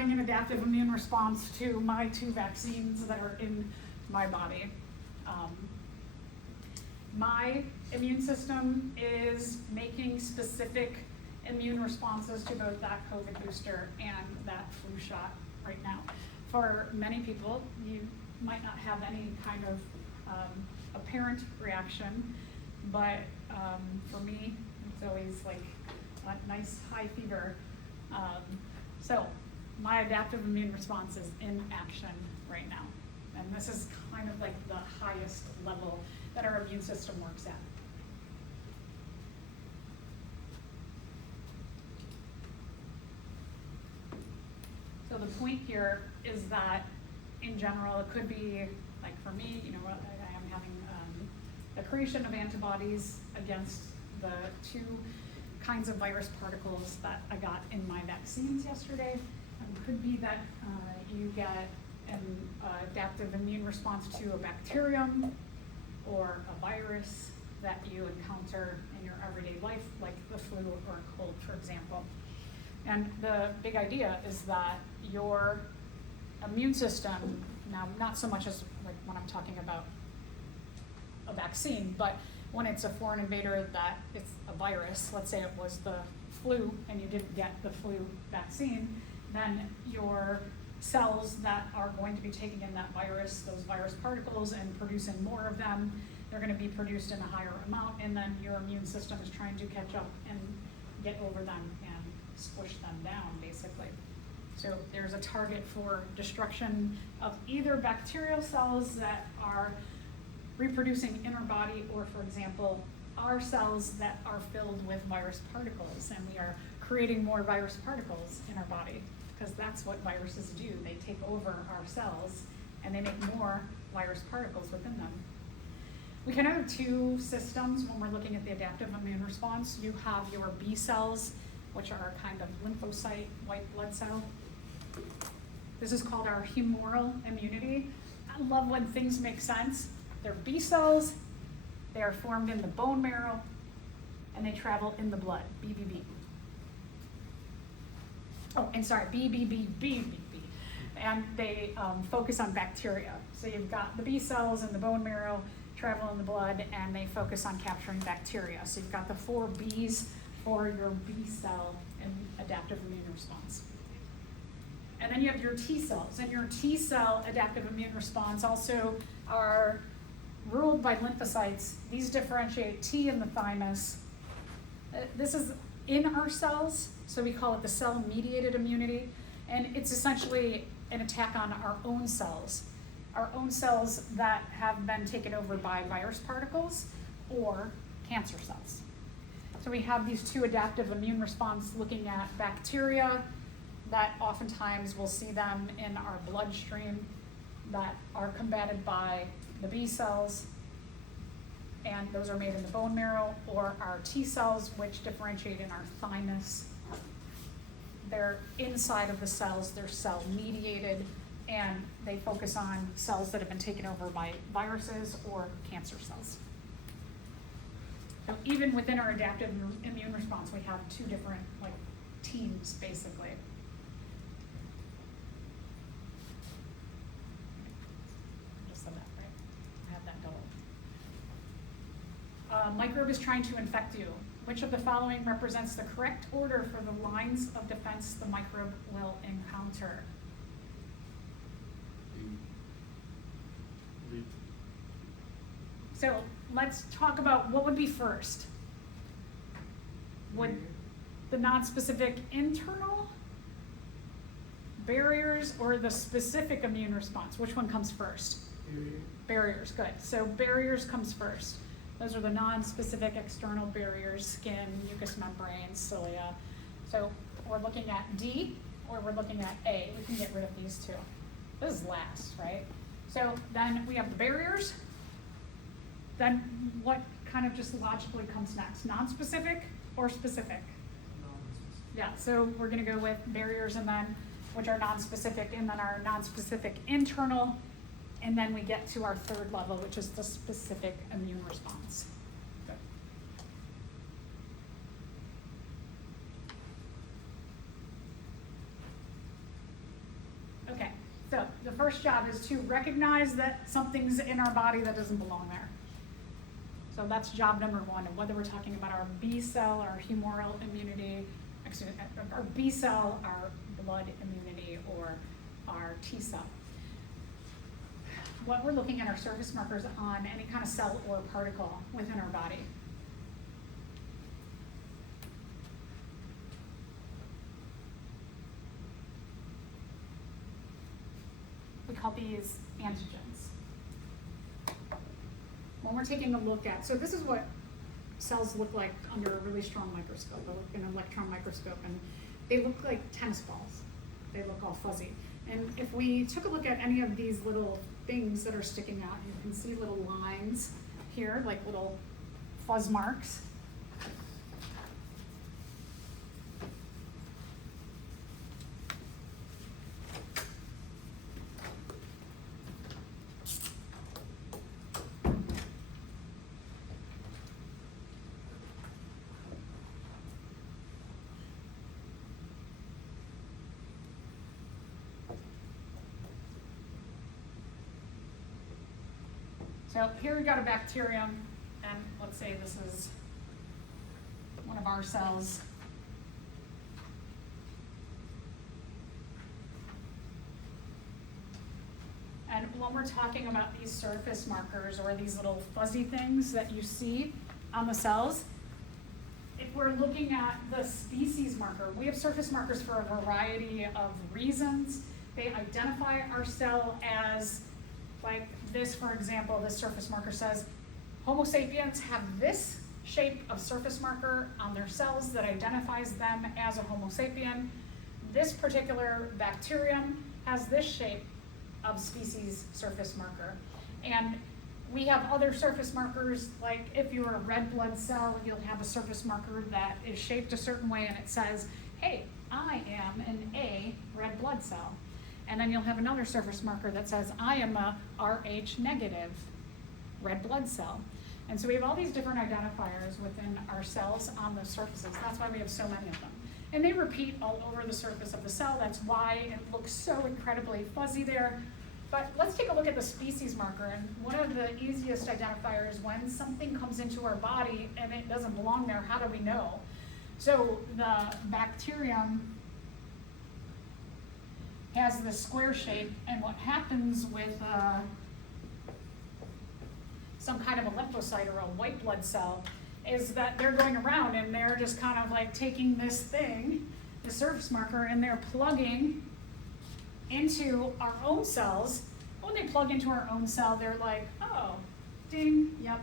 having an adaptive immune response to my 2 vaccines that are in my body. My immune system is making specific immune responses to both that COVID booster and that flu shot right now. For many people, you might not have any kind of apparent reaction, but for me, it's always like a nice high fever. So my adaptive immune response is in action right now. And this is kind of like the highest level that our immune system works at. So the point here is that in general, it could be, like for me, you know, I am having the creation of antibodies against the 2 kinds of virus particles that I got in my vaccines yesterday. It could be that you get an adaptive immune response to a bacterium or a virus that you encounter in your everyday life, like the flu or a cold, for example. And the big idea is that your immune system, now not so much as like when I'm talking about a vaccine, but when it's a foreign invader that it's a virus, let's say it was the flu and you didn't get the flu vaccine, then your cells that are going to be taking in that virus, those virus particles, and producing more of them, they're going to be produced in a higher amount, and then your immune system is trying to catch up and get over them and squish them down, basically. So there's a target for destruction of either bacterial cells that are reproducing in our body, or for example, our cells that are filled with virus particles, and we are creating more virus particles in our body, because that's what viruses do. They take over our cells and they make more virus particles within them. We kind of have 2 systems when we're looking at the adaptive immune response. You have your B cells, which are kind of lymphocyte white blood cell. This is called our humoral immunity. I love when things make sense. They're B cells, they are formed in the bone marrow, and they travel in the blood, BBB. Oh, and sorry, BBB. And they focus on bacteria. So you've got the B cells in the bone marrow, travel in the blood, and they focus on capturing bacteria. So you've got the 4 Bs for your B cell and adaptive immune response. And then you have your T cells, and your T cell adaptive immune response also are ruled by lymphocytes. These differentiate T in the thymus. This is in our cells, so we call it the cell-mediated immunity, and it's essentially an attack on our own cells that have been taken over by virus particles or cancer cells. So we have these 2 adaptive immune response looking at bacteria that oftentimes we'll see them in our bloodstream that are combated by the B cells, and those are made in the bone marrow, or our T cells, which differentiate in our thymus. They're inside of the cells, they're cell mediated, and they focus on cells that have been taken over by viruses or cancer cells. So even within our adaptive immune response, we have 2 different teams, basically. Microbe is trying to infect you. Which of the following represents the correct order for the lines of defense the microbe will encounter? So let's talk about what would be first. Would the non-specific internal barriers or the specific immune response? Which one comes first? Barriers, good. So barriers comes first. Those are the non-specific external barriers, skin, mucous membranes, cilia. So we're looking at D or we're looking at A. We can get rid of these 2. This is last, right? So then we have the barriers. Then what kind of just logically comes next? Non-specific or specific? Non-specific. Yeah, so we're gonna go with barriers and then, which are non-specific, and then our non-specific internal. And then we get to our 3rd level, which is the specific immune response. Okay. first job is to recognize that something's in our body that doesn't belong there. So that's job number one, and whether we're talking about our B cell, our humoral immunity, our B cell, our blood immunity, or our T cell. What we're looking at are surface markers on any kind of cell or particle within our body. We call these antigens. When we're taking a look at, so this is what cells look like under a really strong microscope, an electron microscope, and they look like tennis balls. They look all fuzzy. And if we took a look at any of these little things that are sticking out, you can see little lines here, like little fuzz marks. So here we've got a bacterium, and let's say this is one of our cells. And when we're talking about these surface markers or these little fuzzy things that you see on the cells, if we're looking at the species marker, we have surface markers for a variety of reasons. They identify our cell as, like this, for example, this surface marker says Homo sapiens have this shape of surface marker on their cells that identifies them as a Homo sapien. This particular bacterium has this shape of species surface marker. And we have other surface markers, like if you're a red blood cell, you'll have a surface marker that is shaped a certain way and it says, hey, I am an A red blood cell. And then you'll have another surface marker that says, I am a Rh negative red blood cell. And so we have all these different identifiers within our cells on the surfaces. That's why we have so many of them. And they repeat all over the surface of the cell. That's why it looks so incredibly fuzzy there. But let's take a look at the species marker. And one of the easiest identifiers when something comes into our body and it doesn't belong there, how do we know? So the bacterium has this square shape, and what happens with some kind of a lymphocyte or a white blood cell is that they're going around and they're just kind of like taking this thing, the surface marker, and they're plugging into our own cells. When they plug into our own cell, they're like, oh, ding, yep,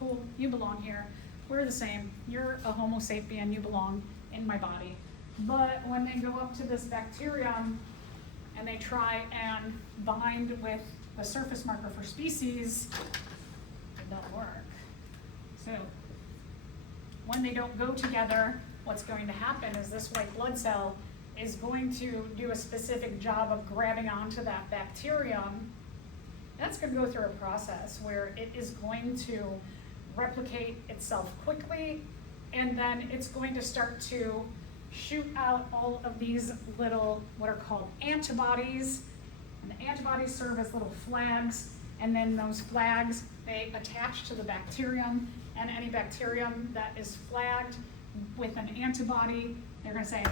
cool, you belong here. We're the same. You're a Homo sapien, you belong in my body. But when they go up to this bacterium and they try and bind with the surface marker for species, it doesn't work. So when they don't go together, what's going to happen is this white blood cell is going to do a specific job of grabbing onto that bacterium. That's going to go through a process where it is going to replicate itself quickly, and then it's going to start to shoot out all of these little, what are called antibodies. And the antibodies serve as little flags, and then those flags, they attach to the bacterium, and any bacterium that is flagged with an antibody, they're going to say,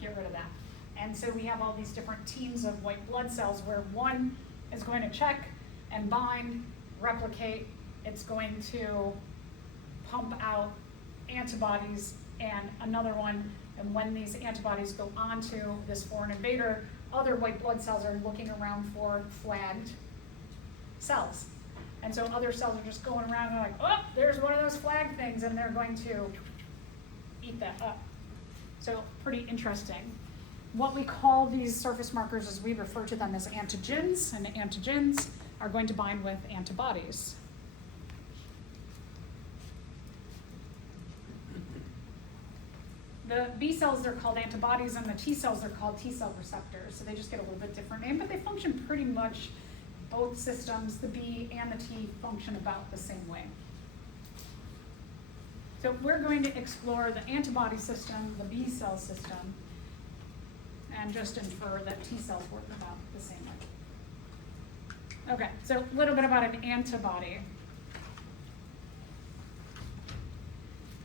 get rid of that. And so we have all these different teams of white blood cells where one is going to check and bind, replicate, it's going to pump out antibodies, and another one. And when these antibodies go onto this foreign invader, other white blood cells are looking around for flagged cells. And so other cells are just going around and like, oh, there's one of those flag things, and they're going to eat that up. So pretty interesting. What we call these surface markers is we refer to them as antigens, and antigens are going to bind with antibodies. The B cells, they're called antibodies, and the T cells, they're called T cell receptors. So they just get a little bit different name, but they function pretty much, both systems, the B and the T, function about the same way. So we're going to explore the antibody system, the B cell system, and just infer that T cells work about the same way. Okay, so a little bit about an antibody.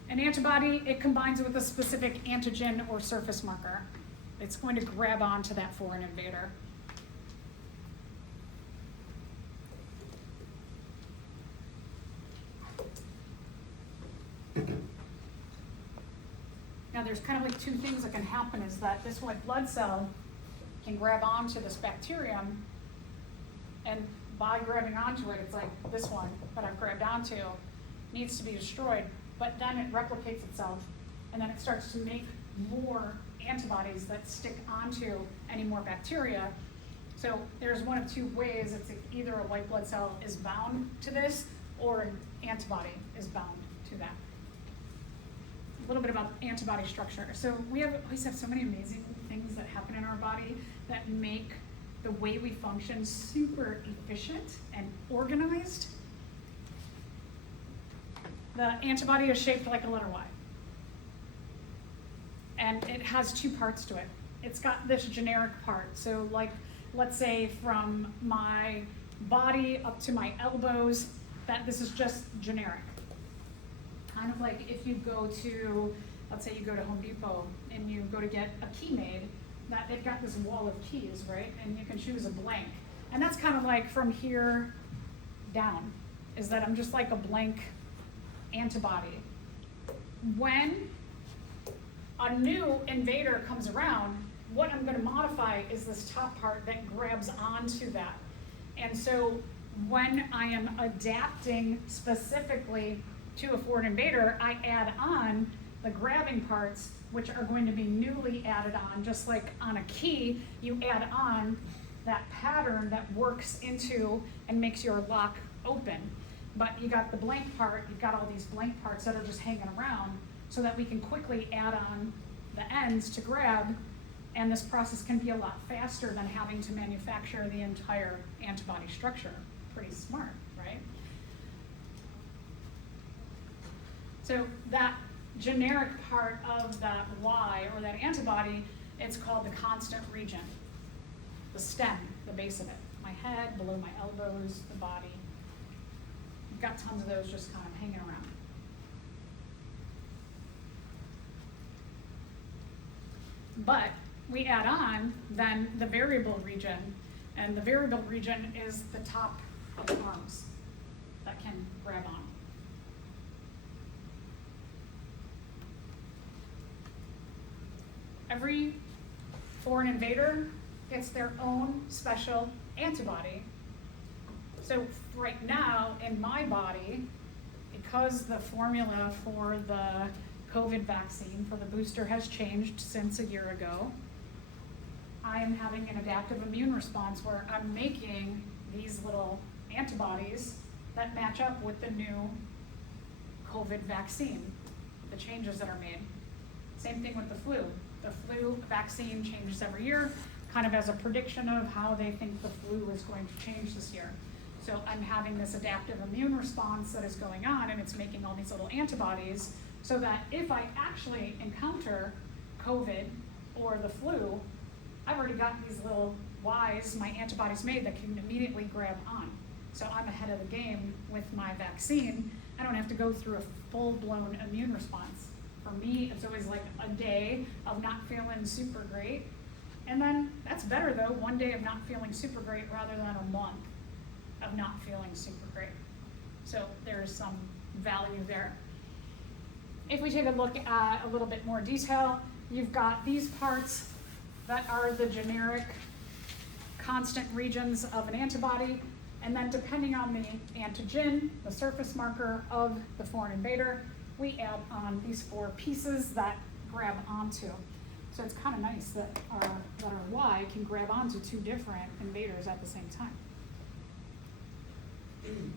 An antibody, it combines with a specific antigen or surface marker. It's going to grab onto that foreign invader. Now there's kind of like two things that can happen is that this white blood cell can grab onto this bacterium, and by grabbing onto it, it's like this one that I've grabbed onto needs to be destroyed, but then it replicates itself, and then it starts to make more antibodies that stick onto any more bacteria. So there's one of two ways. It's either a white blood cell is bound to this, or an antibody is bound to that. A little bit about antibody structure. So we always have so many amazing things that happen in our body that make the way we function super efficient and organized. The antibody is shaped like a letter Y. And it has two parts to it. It's got this generic part. So like, let's say from my body up to my elbows, that this is just generic. Kind of like if you go to, let's say you go to Home Depot and you go to get a key made, that they've got this wall of keys, right? And you can choose a blank. And that's kind of like from here down, is that I'm just like a blank antibody. When a new invader comes around, what I'm going to modify is this top part that grabs onto that. And so when I am adapting specifically to a foreign invader, I add on the grabbing parts, which are going to be newly added on, just like on a key, you add on that pattern that works into and makes your lock open. But you got the blank part, you've got all these blank parts that are just hanging around so that we can quickly add on the ends to grab, and this process can be a lot faster than having to manufacture the entire antibody structure. Pretty smart, right? So that generic part of that Y or that antibody, it's called the constant region, the stem, the base of it. My head, below my elbows, the body. I've got tons of those just kind of hanging around. But we add on then the variable region, and the variable region is the top of the arms that can grab on. Every foreign invader gets their own special antibody. So right now in my body, because the formula for the COVID vaccine for the booster has changed since a year ago, I am having an adaptive immune response where I'm making these little antibodies that match up with the new COVID vaccine, the changes that are made. Same thing with the flu. The flu vaccine changes every year, kind of as a prediction of how they think the flu is going to change this year. So I'm having this adaptive immune response that is going on, and it's making all these little antibodies so that if I actually encounter COVID or the flu, I've already got these little Ys, my antibodies made, that can immediately grab on. So I'm ahead of the game with my vaccine. I don't have to go through a full-blown immune response. For me, it's always like a day of not feeling super great. And then that's better though, one day of not feeling super great rather than a month of not feeling super great. So there's some value there. If we take a look at a little bit more detail, you've got these parts that are the generic constant regions of an antibody, and then depending on the antigen, the surface marker of the foreign invader, we add on these four pieces that grab onto. So it's kind of nice that our Y can grab onto two different invaders at the same time.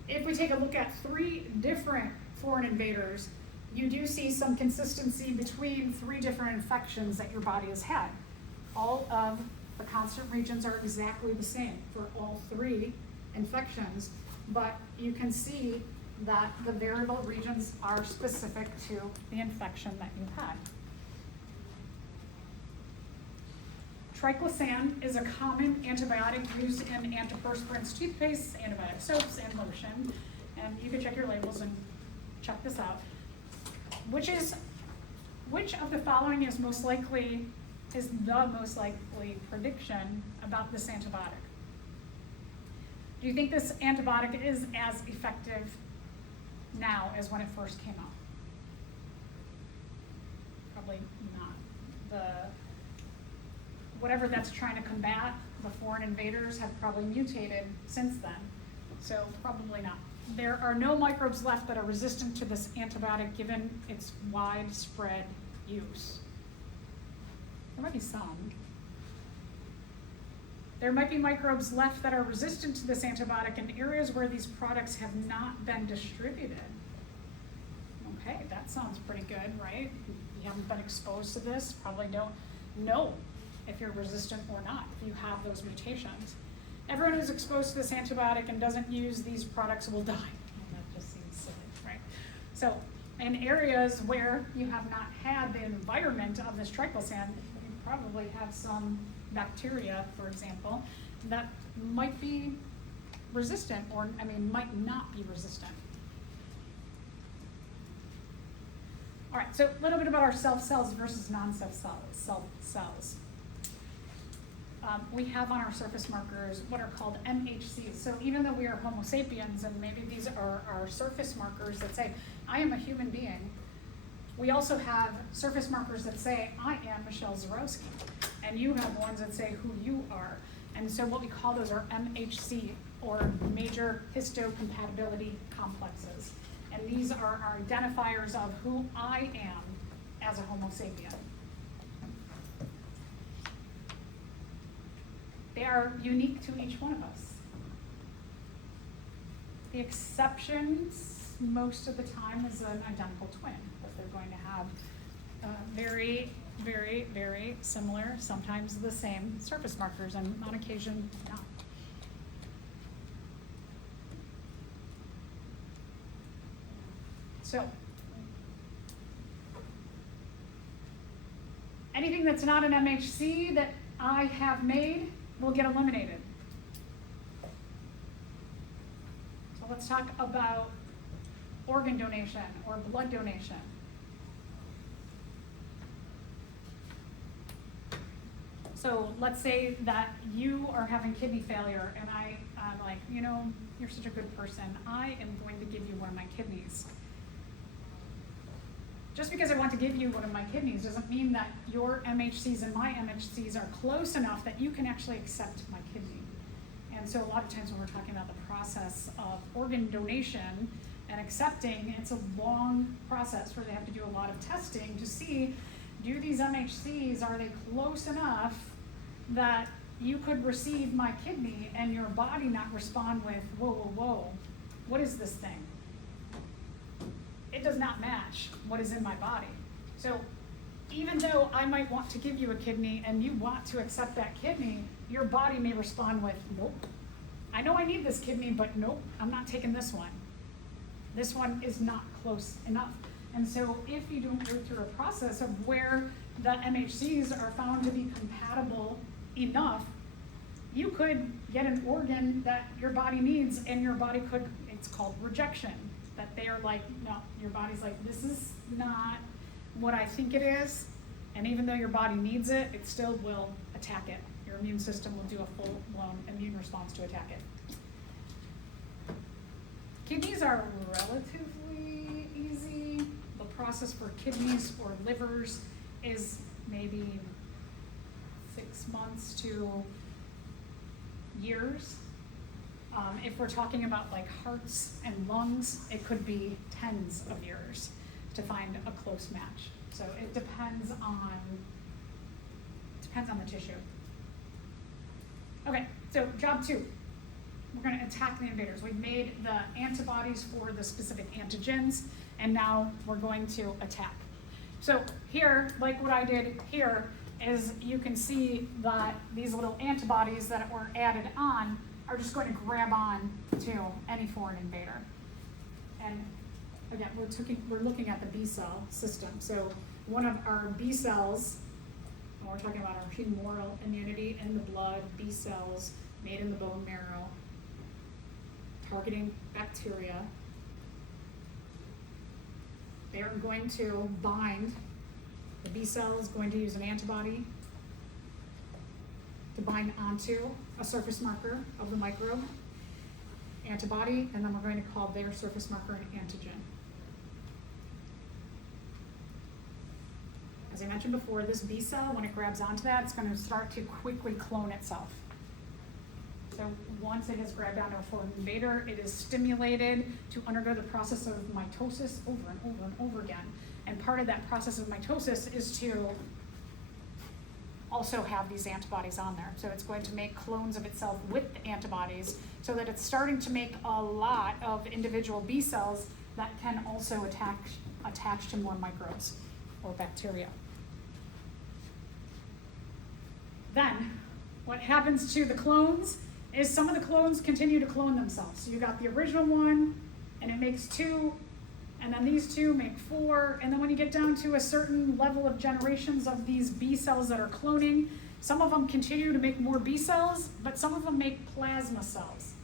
If we take a look at three different foreign invaders, you do see some consistency between three different infections that your body has had. All of the constant regions are exactly the same for all three infections, but you can see that the variable regions are specific to the infection that you had. triclosan is a common antibiotic used in antiperspirants, toothpaste, antibiotic soaps, and lotion. And you can check your labels and check this out. Which of the following is the most likely prediction about this antibiotic? Do you think this antibiotic is as effective now as when it first came out? Probably not. Whatever that's trying to combat, the foreign invaders have probably mutated since then. So probably not. There are no microbes left that are resistant to this antibiotic given its widespread use. There might be some. There might be microbes left that are resistant to this antibiotic in areas where these products have not been distributed. Okay, that sounds pretty good, right? You haven't been exposed to this, probably don't know if you're resistant or not, if you have those mutations. Everyone who's exposed to this antibiotic and doesn't use these products will die. Well, that just seems silly, right? So in areas where you have not had the environment of this triclosan, you probably have some bacteria, for example, that might be resistant or, might not be resistant. All right, so a little bit about our self cells versus non-self cells. We have on our surface markers what are called MHCs. So even though we are Homo sapiens, and maybe these are our surface markers that say, I am a human being, we also have surface markers that say, I am Michelle Zarowski. And you have ones that say who you are. And so what we call those are MHC, or major histocompatibility complexes. And these are our identifiers of who I am as a Homo sapien. They are unique to each one of us. The exceptions, most of the time, is an identical twin, but they're going to have very, very, very similar, sometimes the same surface markers, and on occasion, not. So, anything that's not an MHC that I have made will get eliminated. So let's talk about organ donation or blood donation. So let's say that you are having kidney failure and I'm like, you're such a good person. I am going to give you one of my kidneys. Just because I want to give you one of my kidneys doesn't mean that your MHCs and my MHCs are close enough that you can actually accept my kidney. And so a lot of times when we're talking about the process of organ donation and accepting, it's a long process where they have to do a lot of testing to see, do these MHCs, are they close enough that you could receive my kidney and your body not respond with, whoa, whoa, whoa, what is this thing? It does not match what is in my body. So even though I might want to give you a kidney and you want to accept that kidney, your body may respond with, nope. I know I need this kidney, but nope, I'm not taking this one. This one is not close enough. And so if you don't go through a process of where the MHCs are found to be compatible enough, you could get an organ that your body needs and your body could, it's called rejection. That they are like, no, your body's like, this is not what I think it is. And even though your body needs it, it still will attack it. Your immune system will do a full-blown immune response to attack it. Kidneys are relatively easy. The process for kidneys or livers is maybe 6 months to years. If we're talking about like hearts and lungs, it could be tens of years to find a close match. So it depends on the tissue. Okay, so job 2. We're going to attack the invaders. We've made the antibodies for the specific antigens, and now we're going to attack. So here, like what I did here, is you can see that these little antibodies that were added on are just going to grab on to any foreign invader. And again, we're looking at the B cell system. So one of our B cells, when we're talking about our humoral immunity in the blood, B cells made in the bone marrow, targeting bacteria. They are going to bind, the B cell is going to use an antibody to bind onto a surface marker of the microbe, antibody, and then we're going to call their surface marker an antigen. As I mentioned before, this B cell, when it grabs onto that, it's going to start to quickly clone itself. So once it has grabbed onto a foreign invader, it is stimulated to undergo the process of mitosis over and over and over again. And part of that process of mitosis is to also have these antibodies on there. So it's going to make clones of itself with the antibodies so that it's starting to make a lot of individual B cells that can also attach to more microbes or bacteria. Then, what happens to the clones is some of the clones continue to clone themselves. So you got the original one, and it makes 2, and then these 2 make 4, and then when you get down to a certain level of generations of these B cells that are cloning, some of them continue to make more B cells, but some of them make plasma cells.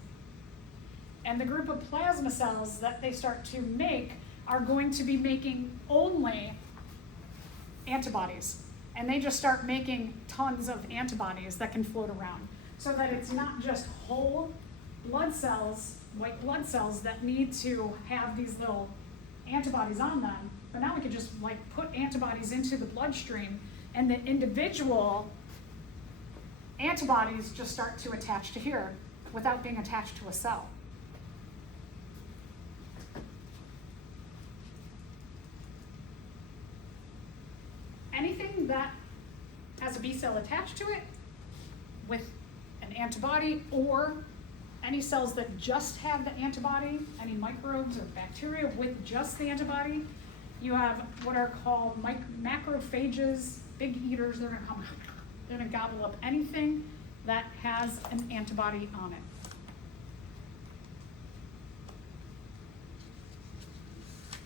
And the group of plasma cells that they start to make are going to be making only antibodies. And they just start making tons of antibodies that can float around. So that it's not just whole blood cells, white blood cells that need to have these little antibodies on them, but now we could just like put antibodies into the bloodstream and the individual antibodies just start to attach to here without being attached to a cell. Anything that has a B cell attached to it with an antibody, or any cells that just have the antibody, any microbes or bacteria with just the antibody, you have what are called macrophages, big eaters. They're going to gobble up anything that has an antibody on it.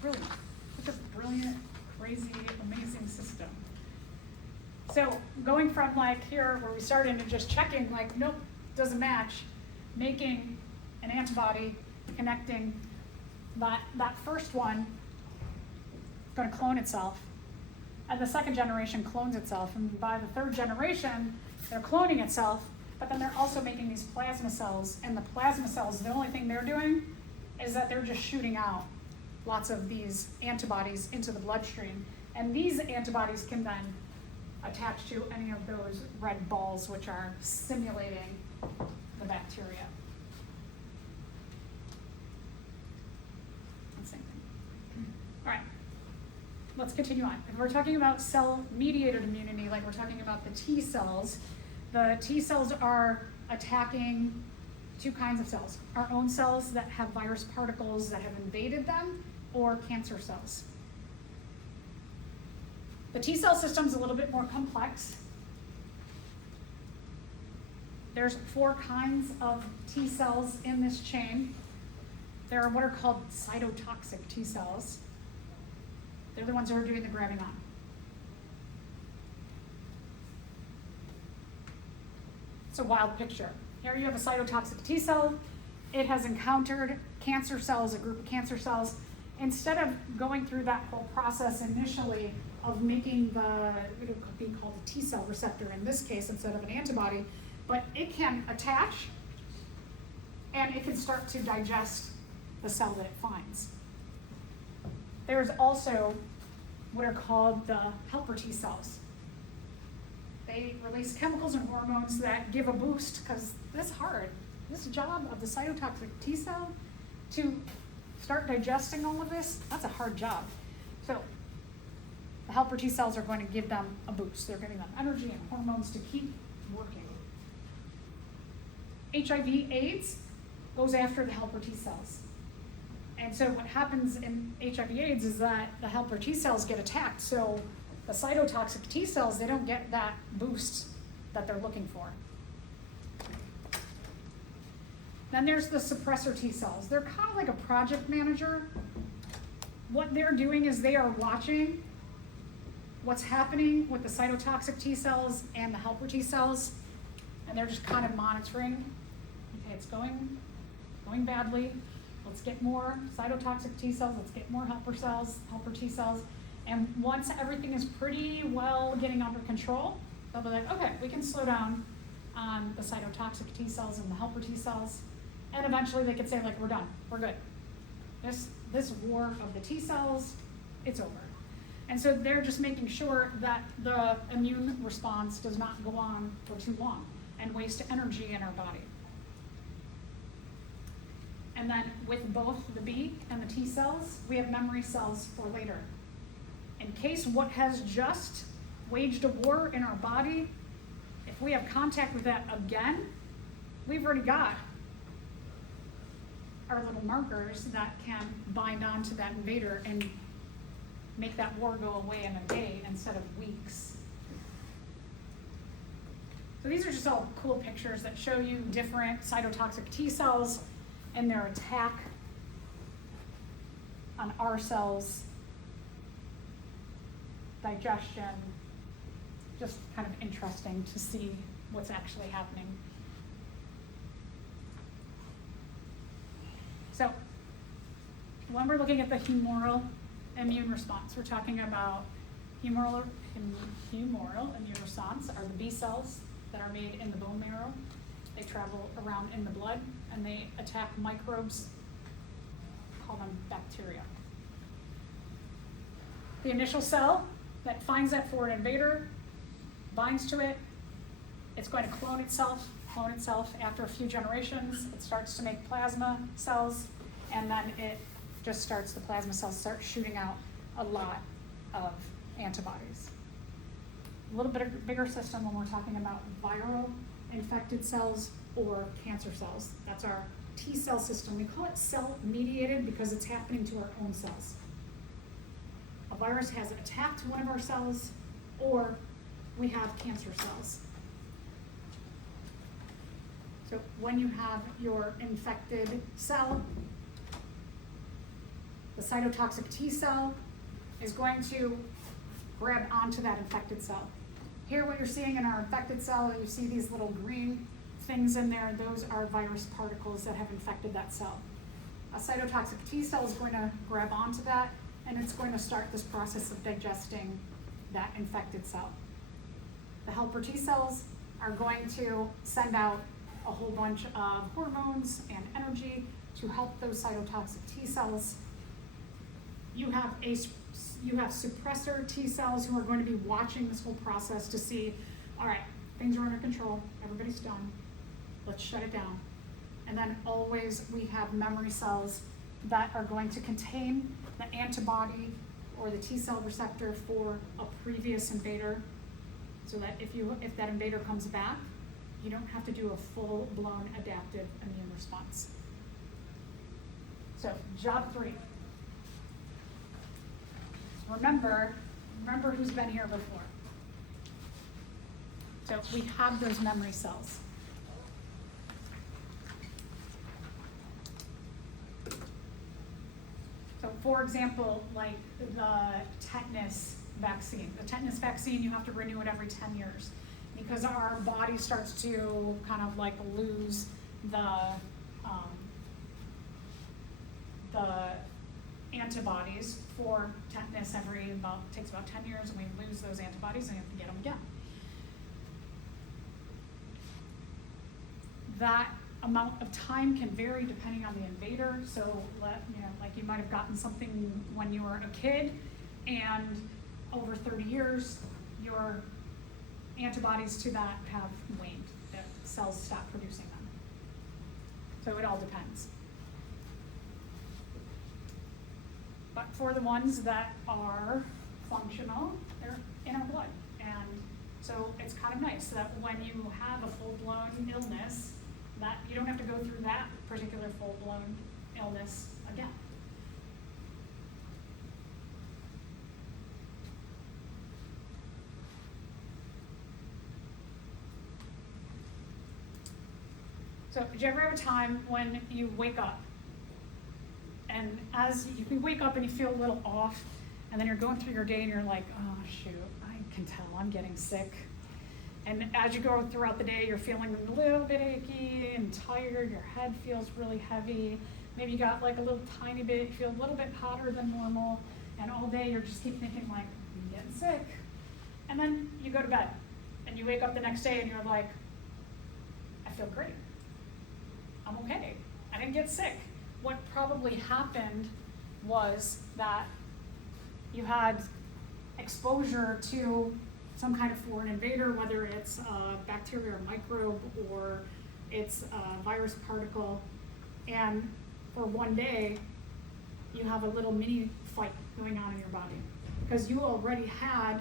Brilliant. Such a brilliant, crazy, amazing system. So going from like here where we started and just checking like, nope, doesn't match, making an antibody, connecting, that first one is going to clone itself, and the second generation clones itself, and by the third generation, they're cloning itself, but then they're also making these plasma cells, and the plasma cells, the only thing they're doing is that they're just shooting out lots of these antibodies into the bloodstream, and these antibodies can then attach to any of those red balls which are simulating the bacteria. Same thing. All right, let's continue on. If we're talking about cell-mediated immunity, like we're talking about the T cells are attacking 2 kinds of cells. Our own cells that have virus particles that have invaded them, or cancer cells. The T cell system is a little bit more complex. There's 4 kinds of T cells in this chain. There are what are called cytotoxic T cells. They're the ones who are doing the grabbing on. It's a wild picture. Here you have a cytotoxic T cell. It has encountered cancer cells, a group of cancer cells. Instead of going through that whole process initially of making it could be called a T cell receptor in this case instead of an antibody, but it can attach and it can start to digest the cell that it finds. There's also what are called the helper T cells. They release chemicals and hormones that give a boost, because this job of the cytotoxic T cell to start digesting all of this, that's a hard job. So the helper T cells are going to give them a boost. They're giving them energy and hormones to keep working. HIV/AIDS goes after the helper T cells. And so what happens in HIV/AIDS is that the helper T cells get attacked. So the cytotoxic T cells, they don't get that boost that they're looking for. Then there's the suppressor T cells. They're kind of like a project manager. What they're doing is they are watching what's happening with the cytotoxic T cells and the helper T cells, and they're just kind of monitoring. Okay, it's going badly. Let's get more cytotoxic T cells. Let's get more helper T cells. And once everything is pretty well getting under control, they'll be like, okay, we can slow down on the cytotoxic T cells and the helper T cells. And eventually they could say, like, we're done, we're good. This war of the T cells, it's over. And so they're just making sure that the immune response does not go on for too long and waste energy in our body. And then with both the B and the T cells, we have memory cells for later. In case what has just waged a war in our body, if we have contact with that again, we've already got our little markers that can bind onto that invader and make that war go away in a day instead of weeks. So these are just all cool pictures that show you different cytotoxic T cells and their attack on our cells, digestion, just kind of interesting to see what's actually happening. So when we're looking at the humoral immune response, we're talking about humoral immune response are the B cells that are made in the bone marrow. They travel around in the blood and they attack microbes, call them bacteria. The initial cell that finds that foreign invader, binds to it, it's going to clone itself. After a few generations, it starts to make plasma cells, and then it just starts, the plasma cells start shooting out a lot of antibodies. A little bit bigger system when we're talking about viral infected cells or cancer cells. That's our T cell system. We call it cell mediated because it's happening to our own cells. A virus has attacked one of our cells, or we have cancer cells. So when you have your infected cell, the cytotoxic T cell is going to grab onto that infected cell. Here what you're seeing in our infected cell, you see these little green things in there, those are virus particles that have infected that cell. A cytotoxic T cell is going to grab onto that, and it's going to start this process of digesting that infected cell. The helper T cells are going to send out a whole bunch of hormones and energy to help those cytotoxic T cells. You have suppressor T cells who are going to be watching this whole process to see, all right, things are under control, everybody's done, let's shut it down. And then always we have memory cells that are going to contain the antibody or the T cell receptor for a previous invader, so that if that invader comes back, you don't have to do a full-blown adaptive immune response. So, job 3. Remember who's been here before. So we have those memory cells. So for example, like the tetanus vaccine. The tetanus vaccine, you have to renew it every 10 years because our body starts to kind of like lose the antibodies for tetanus takes about 10 years, and we lose those antibodies and we have to get them again. That amount of time can vary depending on the invader. So, like you might have gotten something when you were a kid, and over 30 years, your antibodies to that have waned. The cells stop producing them. So it all depends. But for the ones that are functional, they're in our blood. And so it's kind of nice that when you have a full-blown illness, that you don't have to go through that particular full-blown illness again. So did you ever have a time when you wake up, and as you wake up and you feel a little off, And then you're going through your day and you're like, oh shoot, I can tell I'm getting sick. And as you go throughout the day, you're feeling a little bit achy and tired, your head feels really heavy. Maybe you got like a little tiny bit, you feel a little bit hotter than normal, and all day you're just keep thinking like, I'm getting sick. And then you go to bed, and you wake up the next day and you're like, I feel great. I'm okay. I didn't get sick. What probably happened was that you had exposure to some kind of foreign invader, whether it's a bacteria or microbe or it's a virus particle, and for one day you have a little mini fight going on in your body because you already had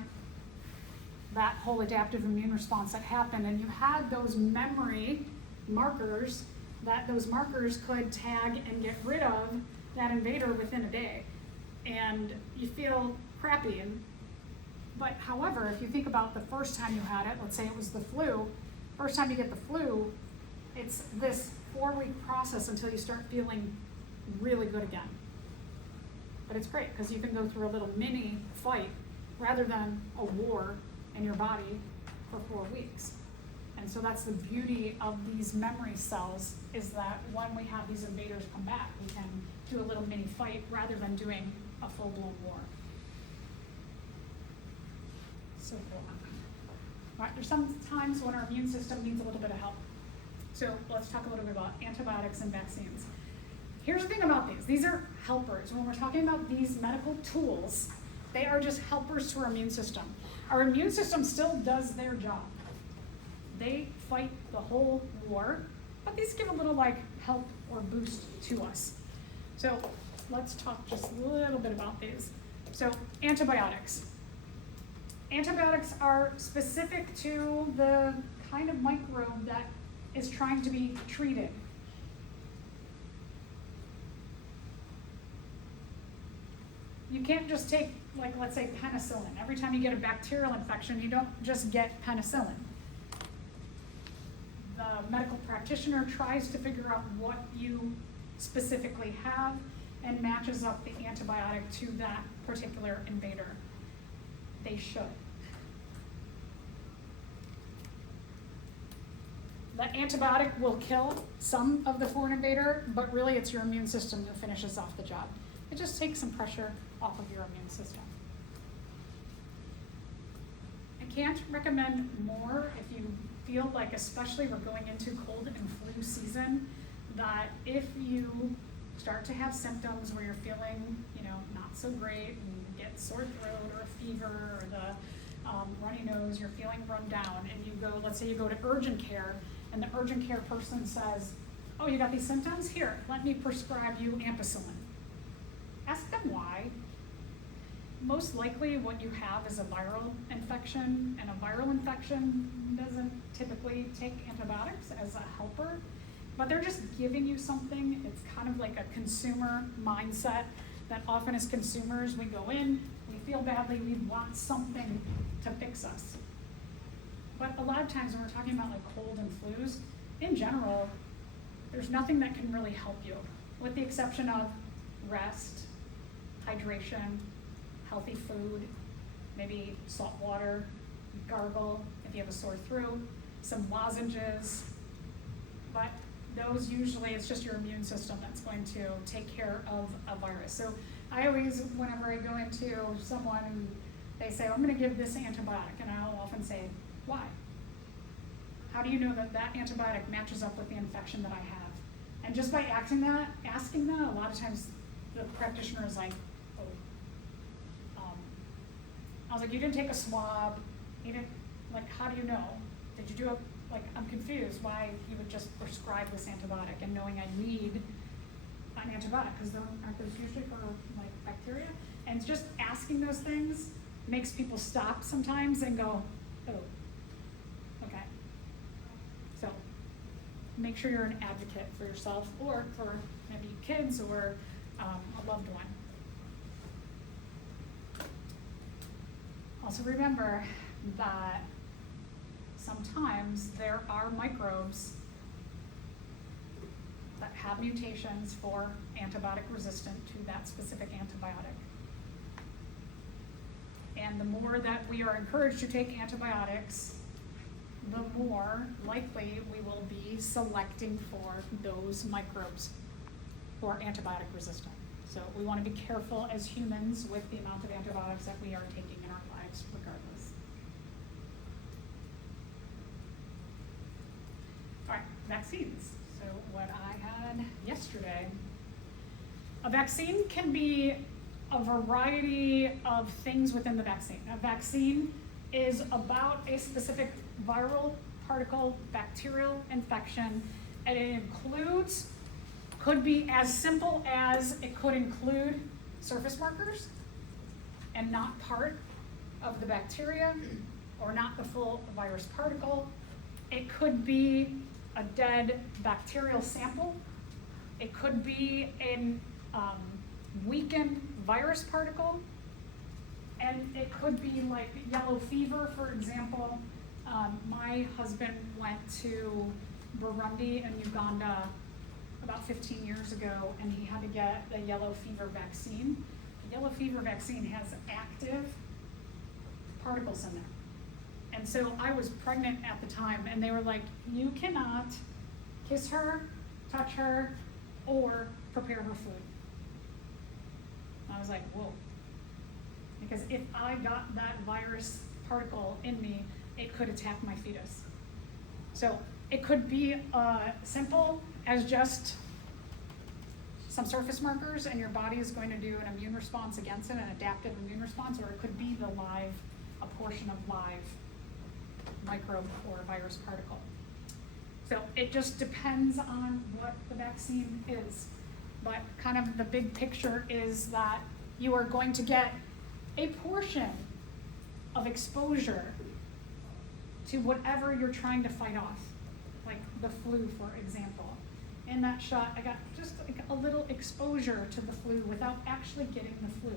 that whole adaptive immune response that happened, and you had those memory markers that those markers could tag and get rid of that invader within a day, and you feel crappy. But however, if you think about the first time you had it, let's say it was the flu, first time you get the flu, it's this 4-week process until you start feeling really good again. But it's great because you can go through a little mini fight rather than a war in your body for 4 weeks. And so that's the beauty of these memory cells, is that when we have these invaders come back, we can do a little mini fight rather than doing a full-blown war. So cool. All right, there's some times when our immune system needs a little bit of help. So let's talk a little bit about antibiotics and vaccines. Here's the thing about these. These are helpers. When we're talking about these medical tools, they are just helpers to our immune system. Our immune system still does their job. They fight the whole war, but these give a little like help or boost to us. So let's talk just a little bit about these. So antibiotics. Antibiotics are specific to the kind of microbe that is trying to be treated. You can't just take, like, let's say penicillin. Every time you get a bacterial infection, you don't just get penicillin. The medical practitioner tries to figure out what you specifically have and matches up the antibiotic to that particular invader. They should. The antibiotic will kill some of the foreign invader, but really it's your immune system that finishes off the job. It just takes some pressure off of your immune system. I can't recommend more if you feel like, especially we're going into cold and flu season, that if you start to have symptoms where you're feeling, not so great, and you get sore throat or a fever or the runny nose, you're feeling run down, and you go, let's say you go to urgent care, and the urgent care person says, oh, you got these symptoms? Here, let me prescribe you ampicillin. Ask them why. Most likely what you have is a viral infection, and a viral infection doesn't typically take antibiotics as a helper, but they're just giving you something. It's kind of like a consumer mindset that often as consumers, we go in, we feel badly, we want something to fix us. But a lot of times when we're talking about like cold and flus, in general, there's nothing that can really help you, with the exception of rest, hydration, healthy food, maybe salt water, gargle if you have a sore throat, some lozenges, but those usually, it's just your immune system that's going to take care of a virus. So I always, whenever I go into someone, they say, I'm gonna give this antibiotic, and I'll often say, why? How do you know that that antibiotic matches up with the infection that I have? And just by asking that, a lot of times the practitioner is like, I was like, you didn't take a swab, you didn't, like, how do you know? Did you do a, like, I'm confused why you would just prescribe this antibiotic and knowing I need an antibiotic, because aren't those usually for, like, bacteria? And just asking those things makes people stop sometimes and go, oh, okay. So make sure you're an advocate for yourself or for maybe kids or a loved one. Also remember that sometimes there are microbes that have mutations for antibiotic resistant to that specific antibiotic. And the more that we are encouraged to take antibiotics, the more likely we will be selecting for those microbes who are antibiotic resistant. So we want to be careful as humans with the amount of antibiotics that we are taking in our lives regardless. All right, vaccines. So what I had yesterday. A vaccine can be a variety of things within the vaccine. A vaccine is about a specific viral particle, bacterial infection, and it includes, could be as simple as it could include surface markers and not part of the bacteria or not the full virus particle. It could be a dead bacterial sample. It could be an weakened virus particle, and it could be like yellow fever, for example. My husband went to Burundi and Uganda about 15 years ago, and he had to get the yellow fever vaccine. The yellow fever vaccine has active particles in there. And so I was pregnant at the time, and they were like, you cannot kiss her, touch her, or prepare her food. I was like, whoa. Because if I got that virus particle in me, it could attack my fetus. So it could be simple as just some surface markers, and your body is going to do an immune response against it, an adaptive immune response, or it could be a portion of live microbe or virus particle. So it just depends on what the vaccine is. But kind of the big picture is that you are going to get a portion of exposure to whatever you're trying to fight off, like the flu, for example. In that shot, I got just like a little exposure to the flu without actually getting the flu.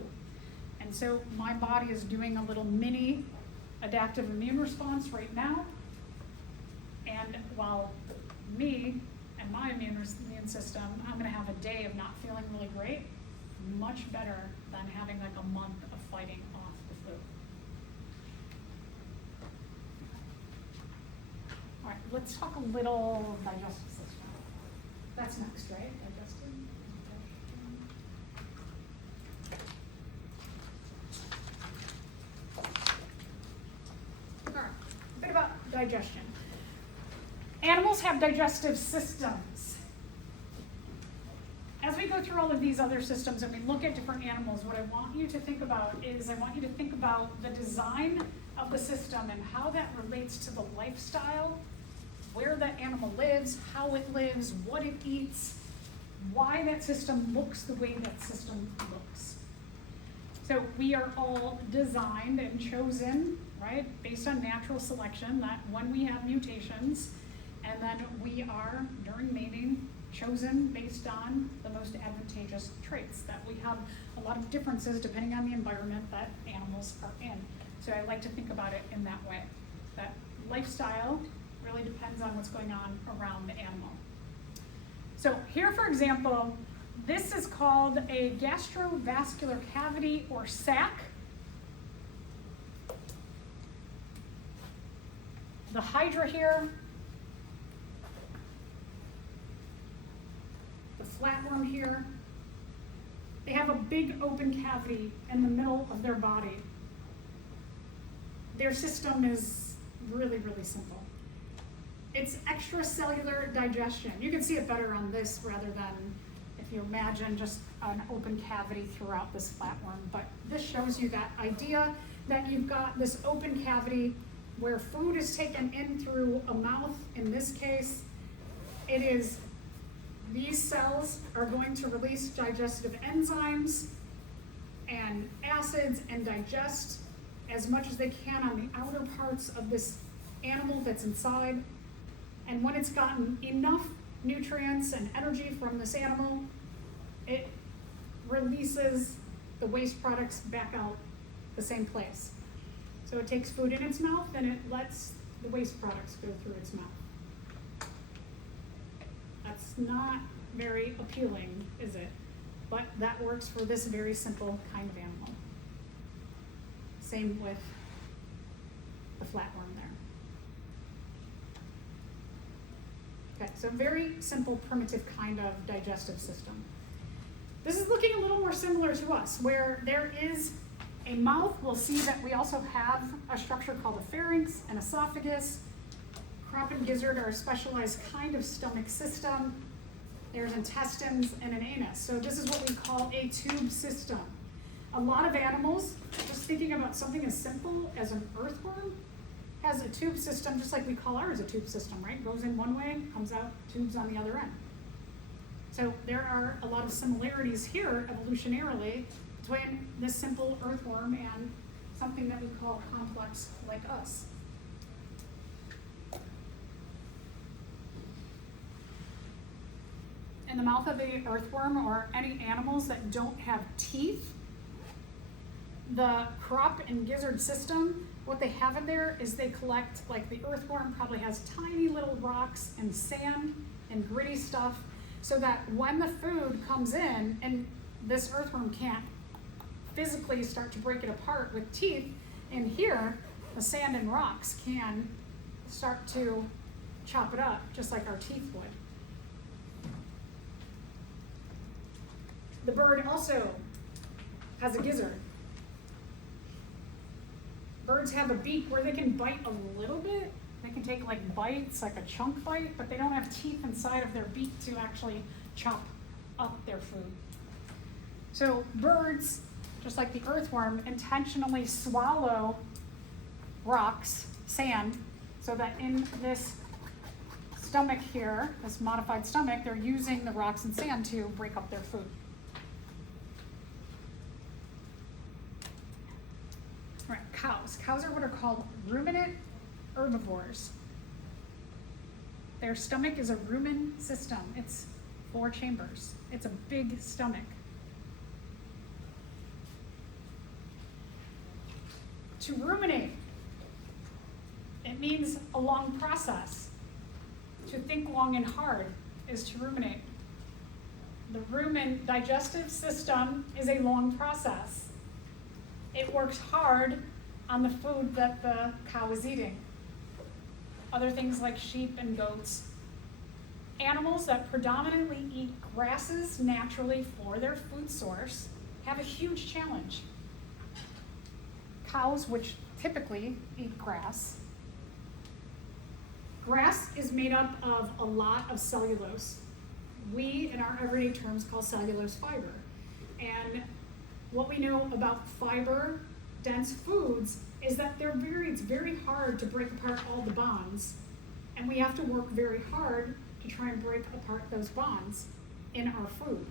And so my body is doing a little mini adaptive immune response right now. And while me and my immune system, I'm gonna have a day of not feeling really great, much better than having like a month of fighting off the flu. All right, let's talk a little digestive system. That's next, right? Digestive. All right, a bit about digestion. Animals have digestive systems. As we go through all of these other systems and we look at different animals, what I want you to think about is I want you to think about the design of the system and how that relates to the lifestyle, where that animal lives, how it lives, what it eats, why that system looks the way that system looks. So we are all designed and chosen, right, based on natural selection, that when we have mutations, and then we are, during mating, chosen based on the most advantageous traits, that we have a lot of differences depending on the environment that animals are in. So I like to think about it in that way, that lifestyle really depends on what's going on around the animal. So here, for example, this is called a gastrovascular cavity, or sac. The hydra here, the flatworm here, they have a big open cavity in the middle of their body. Their system is really, really simple. It's extracellular digestion. You can see it better on this rather than if you imagine just an open cavity throughout this flatworm. But this shows you that idea that you've got this open cavity where food is taken in through a mouth. In this case, it is, these cells are going to release digestive enzymes and acids and digest as much as they can on the outer parts of this animal that's inside. And when it's gotten enough nutrients and energy from this animal, it releases the waste products back out the same place. So it takes food in its mouth and it lets the waste products go through its mouth. That's not very appealing, is it? But that works for this very simple kind of animal. Same with the flatworm there. Okay, so very simple, primitive kind of digestive system. This is looking a little more similar to us, where there is a mouth. We'll see that we also have a structure called a pharynx, an esophagus. Crop and gizzard are a specialized kind of stomach system. There's intestines and an anus. So this is what we call a tube system. A lot of animals, just thinking about something as simple as an earthworm, has a tube system just like we call ours a tube system, right? Goes in one way, comes out, tubes on the other end. So there are a lot of similarities here evolutionarily between this simple earthworm and something that we call complex like us. In the mouth of the earthworm or any animals that don't have teeth, the crop and gizzard system, what they have in there is they collect, like the earthworm probably has tiny little rocks and sand and gritty stuff, so that when the food comes in, and this earthworm can't physically start to break it apart with teeth, in here, the sand and rocks can start to chop it up, just like our teeth would. The bird also has a gizzard. Birds have a beak where they can bite a little bit. They can take like bites, like a chunk bite, but they don't have teeth inside of their beak to actually chop up their food. So birds, just like the earthworm, intentionally swallow rocks, sand, so that in this stomach here, this modified stomach, they're using the rocks and sand to break up their food. All right, cows. Cows are what are called ruminant herbivores. Their stomach is a rumen system. It's 4 chambers. It's a big stomach. To ruminate, it means a long process. To think long and hard is to ruminate. The rumen digestive system is a long process. It works hard on the food that the cow is eating. Other things like sheep and goats. Animals that predominantly eat grasses naturally for their food source have a huge challenge. Cows, which typically eat grass. Grass is made up of a lot of cellulose. We, in our everyday terms, call cellulose fiber. And what we know about fiber-dense foods is that it's very hard to break apart all the bonds, and we have to work very hard to try and break apart those bonds in our food.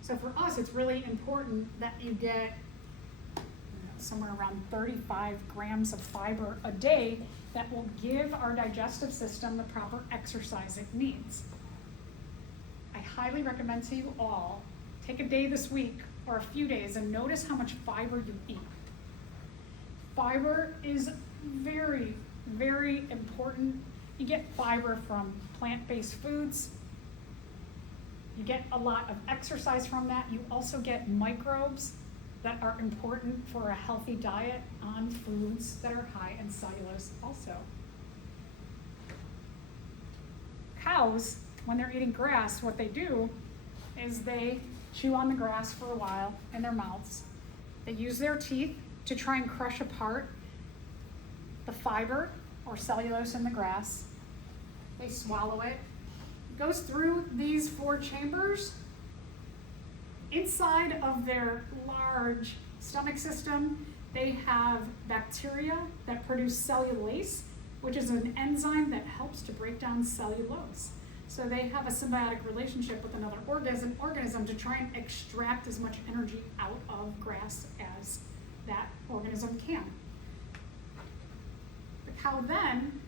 So for us, it's really important that you get somewhere around 35 grams of fiber a day that will give our digestive system the proper exercise it needs. I highly recommend to you all, take a day this week or a few days and notice how much fiber you eat. Fiber is very, very important. You get fiber from plant-based foods. You get a lot of exercise from that. You also get microbes that are important for a healthy diet on foods that are high in cellulose also. Cows, when they're eating grass, what they do is they chew on the grass for a while in their mouths. They use their teeth to try and crush apart the fiber or cellulose in the grass. They swallow it. It goes through these 4 chambers. Inside of their large stomach system, they have bacteria that produce cellulase, which is an enzyme that helps to break down cellulose. So they have a symbiotic relationship with another organism to try and extract as much energy out of grass as that organism can. The cow then,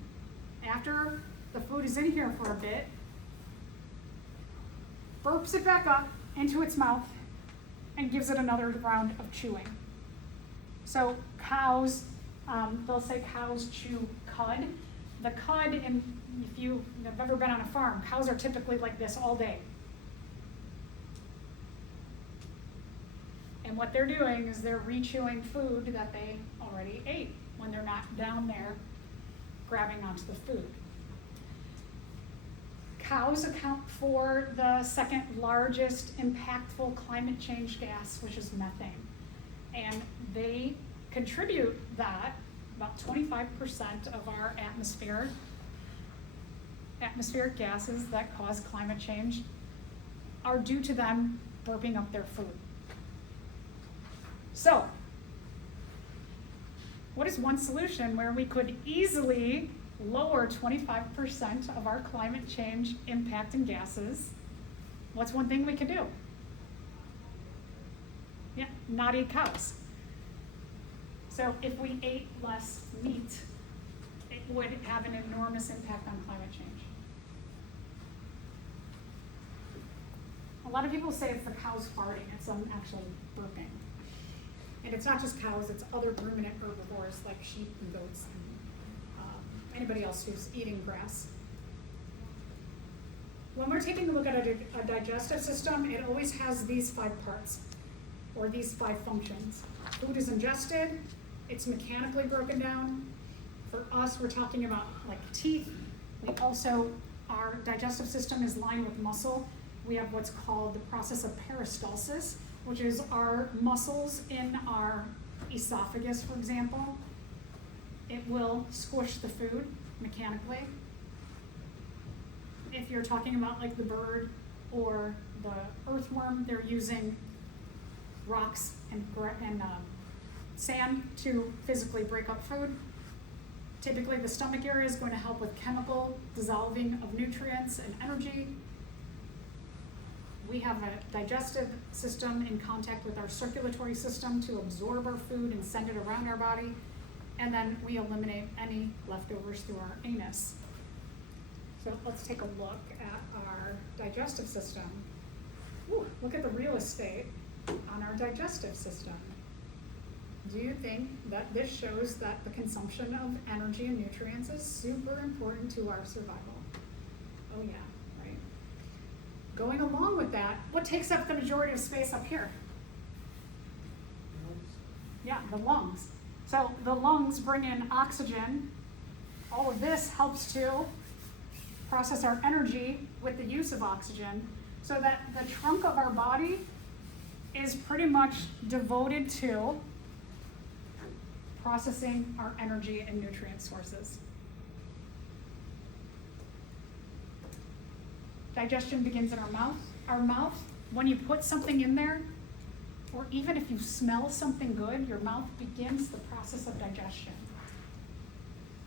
after the food is in here for a bit, burps it back up into its mouth and gives it another round of chewing. So cows, they'll say cows chew cud. The cud, and if you have ever been on a farm, cows are typically like this all day. And what they're doing is they're rechewing food that they already ate when they're not down there grabbing onto the food. Cows account for the second largest impactful climate change gas, which is methane. And they contribute that, about 25% of our atmospheric gases that cause climate change are due to them burping up their food. So, what is one solution where we could easily lower 25% of our climate change impacting gases? What's one thing we could do? Yeah, not eat cows. So if we ate less meat, it would have an enormous impact on climate change. A lot of people say it's the cows farting, it's them actually burping. And it's not just cows, it's other ruminant herbivores like sheep and goats and anybody else who's eating grass. When we're taking a look at a digestive system, it always has these 5 parts, or these 5 functions. Food is ingested, it's mechanically broken down. For us, we're talking about like teeth. Our digestive system is lined with muscle. We have what's called the process of peristalsis, which is our muscles in our esophagus, for example. It will squish the food mechanically. If you're talking about like the bird or the earthworm, they're using rocks and sand to physically break up food. Typically the stomach area is going to help with chemical dissolving of nutrients and energy. We have a digestive system in contact with our circulatory system to absorb our food and send it around our body. And then we eliminate any leftovers through our anus. So let's take a look at our digestive system. Ooh, look at the real estate on our digestive system. Do you think that this shows that the consumption of energy and nutrients is super important to our survival? Oh yeah, right. Going along with that, what takes up the majority of space up here? Yeah, the lungs. So the lungs bring in oxygen. All of this helps to process our energy with the use of oxygen, so that the trunk of our body is pretty much devoted to processing our energy and nutrient sources. Digestion begins in our mouth. Our mouth, when you put something in there, or even if you smell something good, your mouth begins the process of digestion.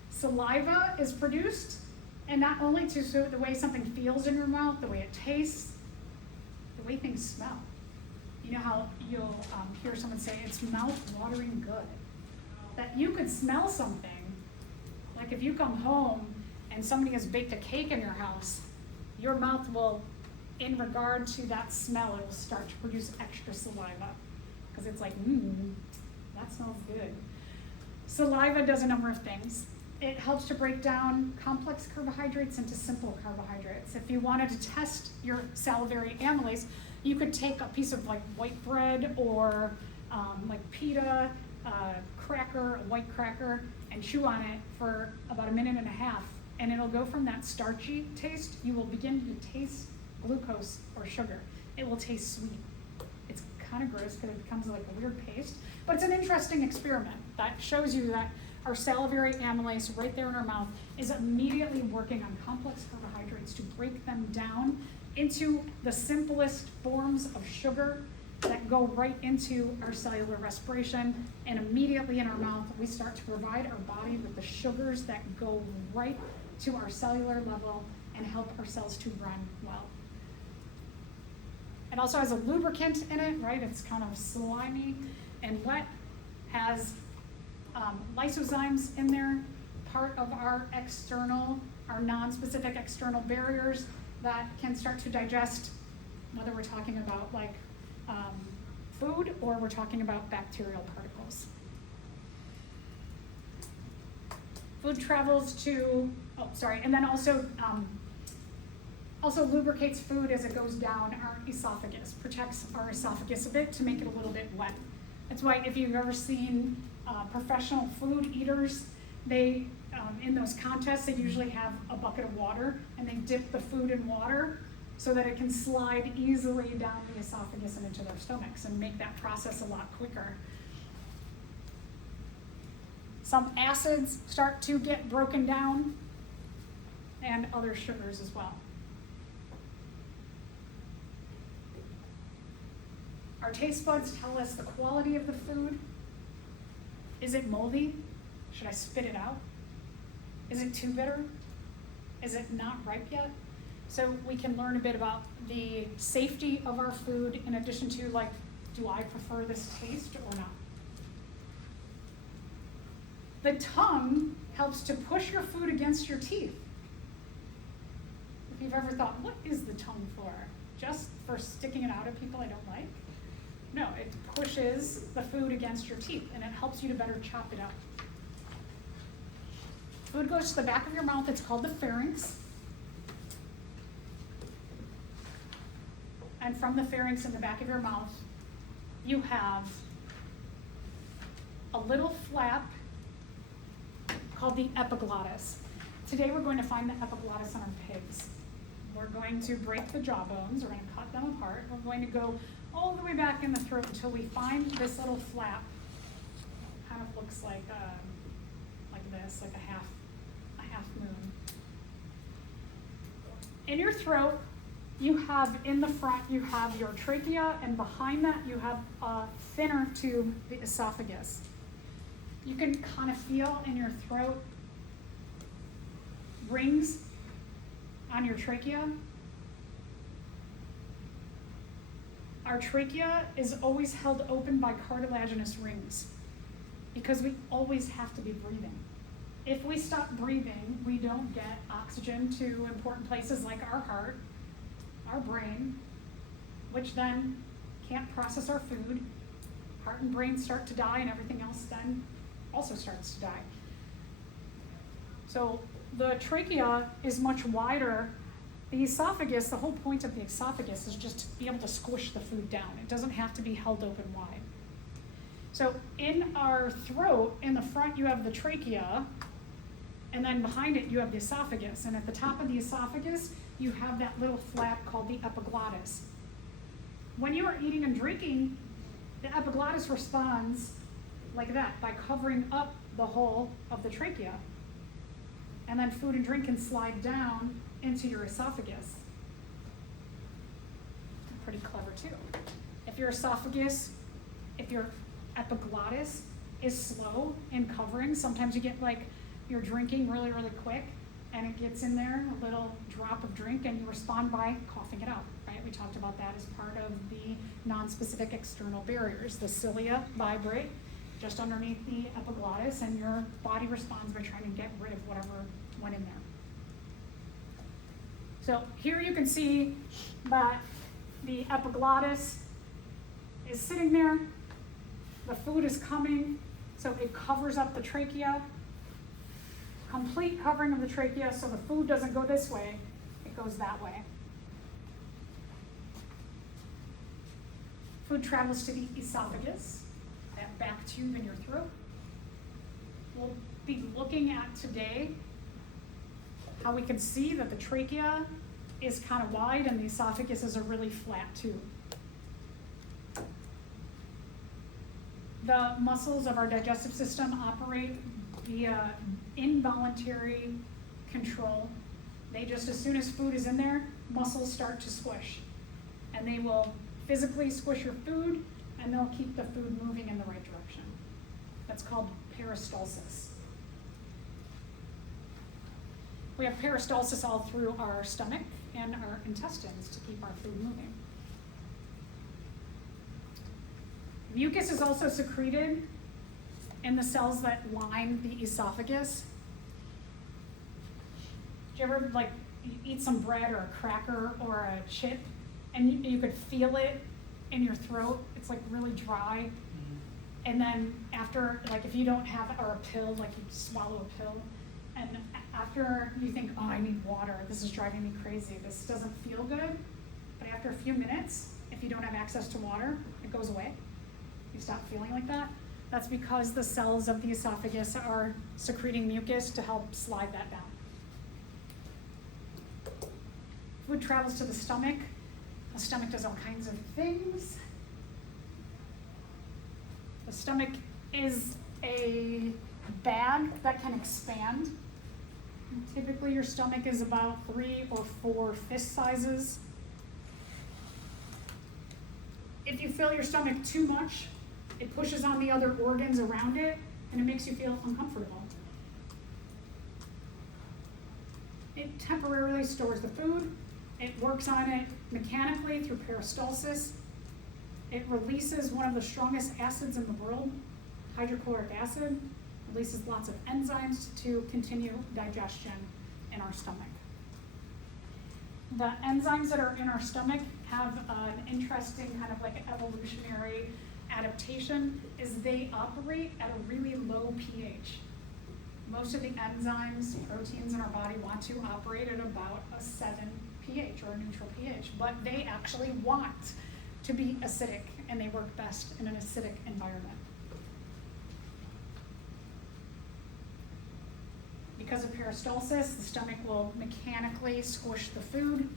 Saliva is produced, and not only to show the way something feels in your mouth, the way it tastes, the way things smell. You know how you'll hear someone say, it's mouth-watering good. That you could smell something, like if you come home and somebody has baked a cake in your house, your mouth will, in regard to that smell, it will start to produce extra saliva. Because it's like, that smells good. Saliva does a number of things. It helps to break down complex carbohydrates into simple carbohydrates. If you wanted to test your salivary amylase, you could take a piece of like white bread or like pita, cracker, a white cracker, and chew on it for about 1.5 minutes, and it'll go from that starchy taste, you will begin to taste glucose or sugar. It will taste sweet. It's kind of gross because it becomes like a weird paste, but it's an interesting experiment that shows you that our salivary amylase right there in our mouth is immediately working on complex carbohydrates to break them down into the simplest forms of sugar that go right into our cellular respiration, and immediately in our mouth we start to provide our body with the sugars that go right to our cellular level and help our cells to run well. It also has a lubricant in it, right? It's kind of slimy and wet, has lysozymes in there, part of our non-specific external barriers that can start to digest, whether we're talking about like food or we're talking about bacterial particles. Food travels to, and then also Also lubricates food as it goes down our esophagus, protects our esophagus a bit to make it a little bit wet. That's why if you've ever seen professional food eaters, they, in those contests, they usually have a bucket of water and they dip the food in water so that it can slide easily down the esophagus and into their stomachs and make that process a lot quicker. Some acids start to get broken down and other sugars as well. Our taste buds tell us the quality of the food. Is it moldy? Should I spit it out? Is it too bitter? Is it not ripe yet? So we can learn a bit about the safety of our food in addition to, like, do I prefer this taste or not? The tongue helps to push your food against your teeth. If you've ever thought, what is the tongue for? Just for sticking it out at people I don't like? No, it pushes the food against your teeth and it helps you to better chop it up. Food goes to the back of your mouth, it's called the pharynx. And from the pharynx in the back of your mouth, you have a little flap called the epiglottis. Today we're going to find the epiglottis on our pigs. We're going to break the jawbones, we're going to cut them apart, we're going to go all the way back in the throat until we find this little flap. Kind of looks like this, like a half moon. In your throat, you have, in the front, you have your trachea, and behind that you have a thinner tube, the esophagus. You can kind of feel in your throat rings on your trachea. Our trachea is always held open by cartilaginous rings because we always have to be breathing. If we stop breathing, we don't get oxygen to important places like our heart, our brain, which then can't process our food. Heart and brain start to die and everything else then also starts to die. So the trachea is much wider. The esophagus, the whole point of the esophagus is just to be able to squish the food down. It doesn't have to be held open wide. So in our throat, in the front you have the trachea, and then behind it you have the esophagus. And at the top of the esophagus, you have that little flap called the epiglottis. When you are eating and drinking, the epiglottis responds like that, by covering up the hole of the trachea. And then food and drink can slide down into your esophagus. Pretty clever too. If your esophagus, if your epiglottis is slow in covering, sometimes you get like, you're drinking really, really quick and it gets in there, a little drop of drink, and you respond by coughing it out, right? We talked about that as part of the non-specific external barriers. The cilia vibrate just underneath the epiglottis, and your body responds by trying to get rid of whatever went in there. So here you can see that the epiglottis is sitting there, the food is coming, so it covers up the trachea, complete covering of the trachea, so the food doesn't go this way, it goes that way. Food travels to the esophagus, that back tube in your throat. We'll be looking at today how we can see that the trachea is kind of wide and the esophagus is a really flat tube. The muscles of our digestive system operate via involuntary control. They just, as soon as food is in there, muscles start to squish. And they will physically squish your food, and they'll keep the food moving in the right direction. That's called peristalsis. We have peristalsis all through our stomach and our intestines to keep our food moving. Mucus is also secreted in the cells that line the esophagus. Do you ever you eat some bread or a cracker or a chip and you could feel it in your throat? It's like really dry. And then after, if you don't have, or a pill, you swallow a pill, and After you think, oh, I need water, this is driving me crazy, this doesn't feel good, but after a few minutes, if you don't have access to water, it goes away. You stop feeling like that. That's because the cells of the esophagus are secreting mucus to help slide that down. Food travels to the stomach. The stomach does all kinds of things. The stomach is a bag that can expand. Typically your stomach is about 3 or 4 fist sizes. If you fill your stomach too much, it pushes on the other organs around it and it makes you feel uncomfortable. It temporarily stores the food. It works on it mechanically through peristalsis. It releases one of the strongest acids in the world, hydrochloric acid, releases lots of enzymes to continue digestion in our stomach. The enzymes that are in our stomach have an interesting kind of like evolutionary adaptation, is they operate at a really low pH. Most of the enzymes, proteins in our body want to operate at about a 7 pH or a neutral pH, but they actually want to be acidic and they work best in an acidic environment. Because of peristalsis, the stomach will mechanically squish the food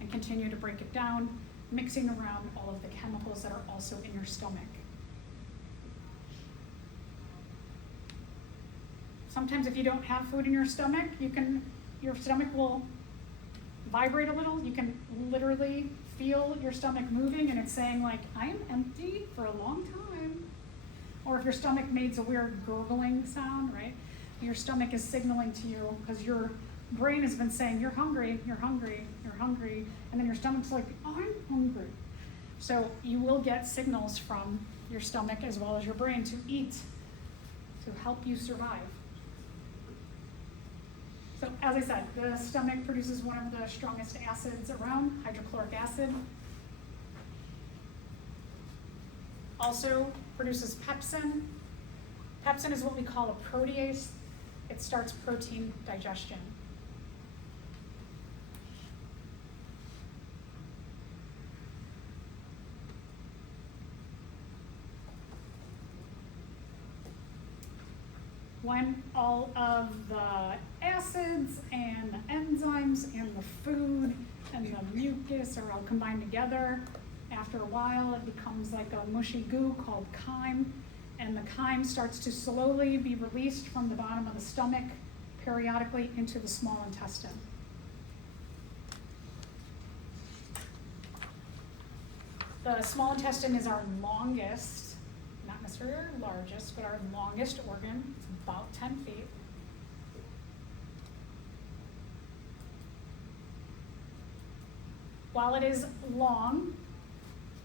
and continue to break it down, mixing around all of the chemicals that are also in your stomach. Sometimes if you don't have food in your stomach, your stomach will vibrate a little. You can literally feel your stomach moving and it's saying like, I am empty for a long time. Or if your stomach makes a weird gurgling sound, right? Your stomach is signaling to you because your brain has been saying, you're hungry, you're hungry, you're hungry. And then your stomach's like, I'm hungry. So you will get signals from your stomach as well as your brain to eat, to help you survive. So as I said, the stomach produces one of the strongest acids around, hydrochloric acid. Also produces pepsin. Pepsin is what we call a protease. It starts protein digestion. When all of the acids and the enzymes and the food and the mucus are all combined together, after a while it becomes like a mushy goo called chyme, and the chyme starts to slowly be released from the bottom of the stomach periodically into the small intestine. The small intestine is our longest, not necessarily our largest, but our longest organ. It's about 10 feet. While it is long,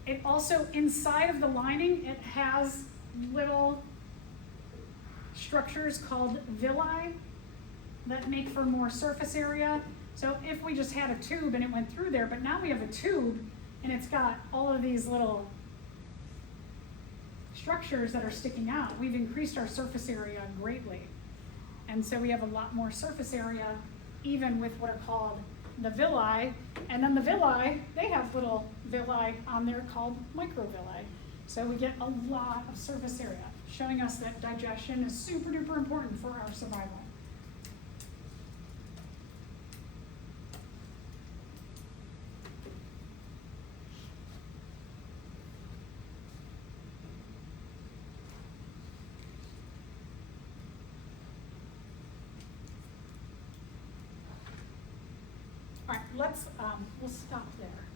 it also, inside of the lining, it has little structures called villi that make for more surface area. So if we just had a tube and it went through there, but now we have a tube and it's got all of these little structures that are sticking out, we've increased our surface area greatly. And so we have a lot more surface area even with what are called the villi. And then the villi, they have little villi on there called microvilli. So we get a lot of surface area, showing us that digestion is super duper important for our survival. All right, we'll stop there.